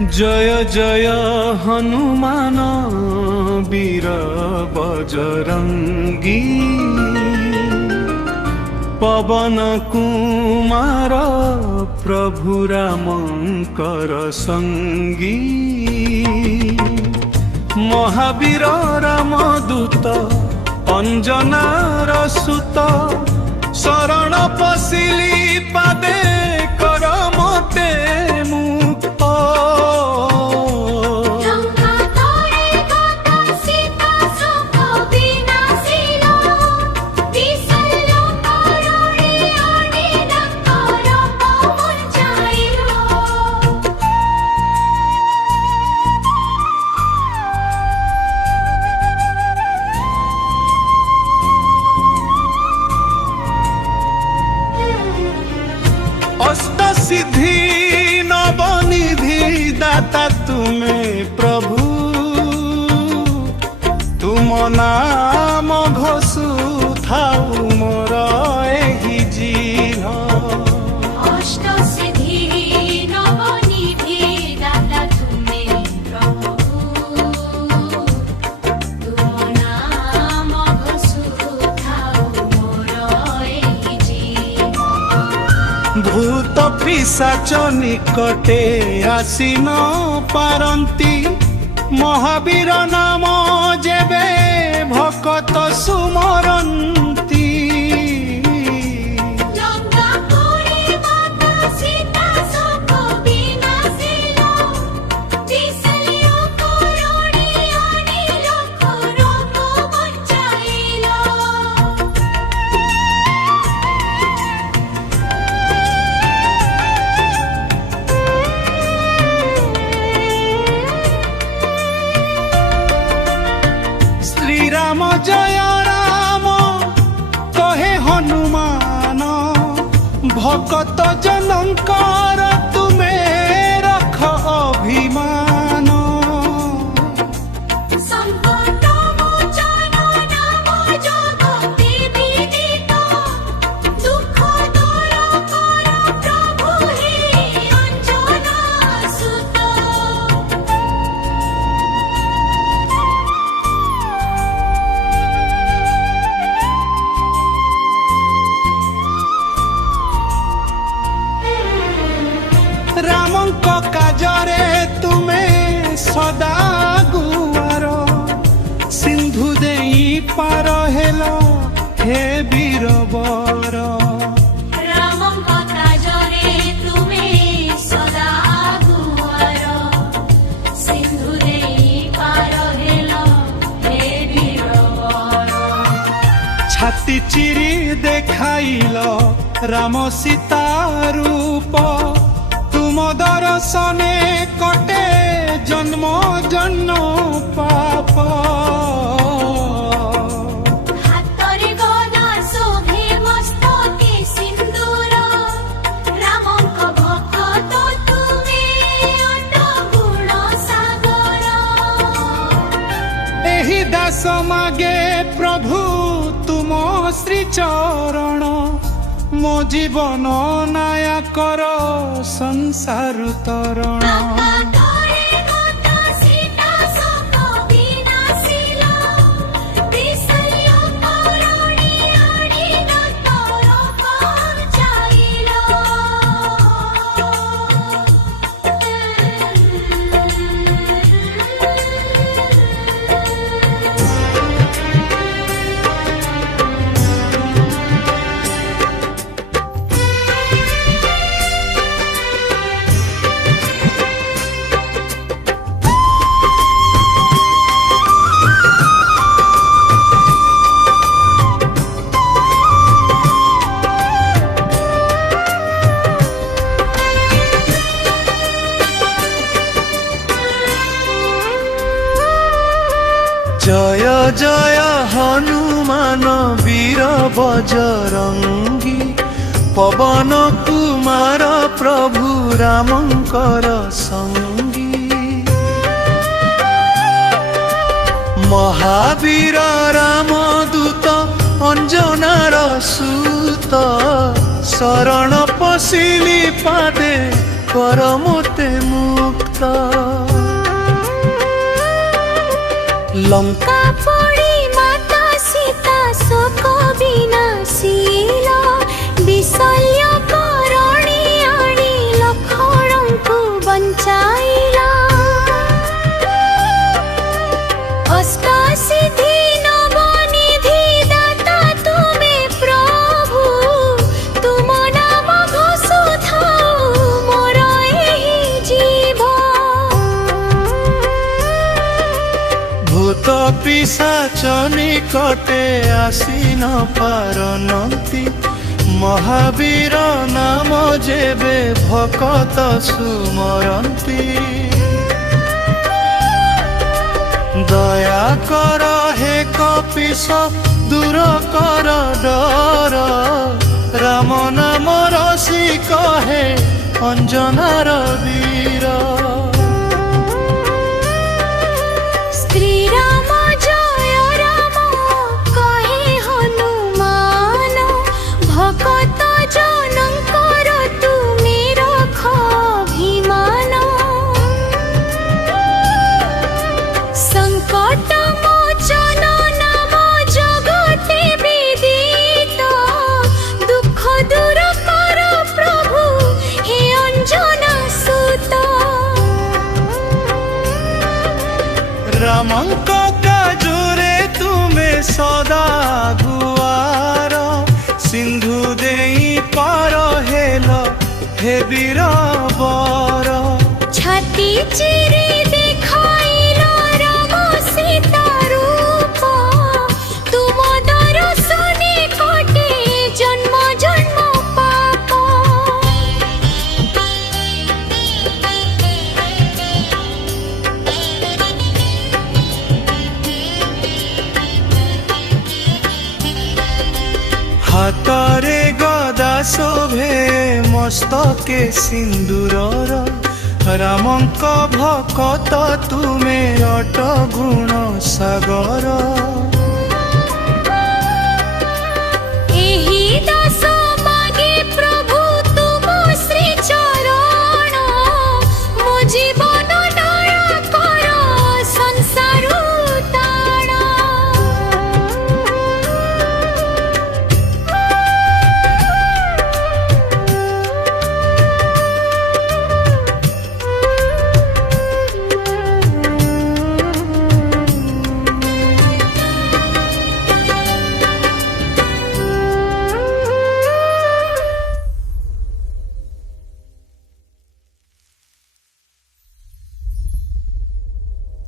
जय जय हनुमान वीर बजरंगी पवन कुमार प्रभु रामकर संगी महावीर रामदूत अंजनार सुत शरण पशिली पादे कर मते मुक्त अष्ट सिद्धि नवनिधि दाता तुम्हें प्रभु तुम नाम घोषु थाउ मोर एहि जीवन। अष्ट सिद्धि नवनिधि दाता तुम्हें प्रभु तुम नाम घोषु थाउ मोर एहि जीवन। भूत पिशाच निकटे आसी न पारंती महावीर नाम जेबे भक्त सुमरंती। राम जय राम कहे हनुमान भक्त जनकर तुमे रख अभिमान। रामंक काजरे तुमे सदा गुआर सिंधु देई पार हेलो हे वीरवर। रामंक काजरे तुमे सदा गुआर सिंधु देई पार हेलो हे वीरवर। छाती चिरी देखाइल राम सीता रूप तुम दर्शने कटे जन्म जन्म पाप। हातरे गदा शोभे मस्तके सिंदूर रामंक भक्त तुमे अट गुण सागर। एहि दास मागे प्रभु तुम श्री चरण मो जीवन नाया कर संसार तरण। जय जय हनुमान वीर बजरंगी पवन कुमार प्रभु रामंकर संगी महावीर रामदूत अंजनार सुत शरण पशिली पादे कर मोते मुक्त। ଲଙ୍କା ପୋଡ଼ି ମାତା ସୀତା ଶୋକ ବିନାଶିଲ ବିଶଲ୍ୟ କରଣୀ ଆଣି ଲକ୍ଷ୍ମଣଙ୍କୁ ବଞ୍ଚାଇଲ ଅଷ୍ଟସିଦ୍ଧି ନବନିଧି ଦାତା ତୁମେ ପ୍ରଭୁ ତୁମ ନାମ ଘୋଷୁଥାଉ ମୋର ଏହି ଜୀବ ভূত পিশাচ নিকটে আসি ন পারনন্তি মহাবীর নাম যেবে ভকত সুমরন্তি দয়া কর হে কপিস দূর কর ডর রাম নাম রসি কহে অঞ্জনার বীর শ্রীরাম জয় রাম কহে হনুমান ভকত জনঙ্কর তুমি রখ অভিমান সংকট মোচন নাম জগতে বিদিত দুঃখ দূর কর প্রভু হে অঞ্জনা সুত রামঙ্ক কাজুরে তুমে সদা গুয়ার সিন্ধু দেই পার হেল হে বীর বর ছাতি চিরে দেখাইল রাম সীতা রূপ তুম দর্শনে কটে জন্ম জন্ম পাপ হাতরে গদা শোভে মস্তকে সিন্দুরর রামঙ্ক ভকত তুমে অট গুণ সাগর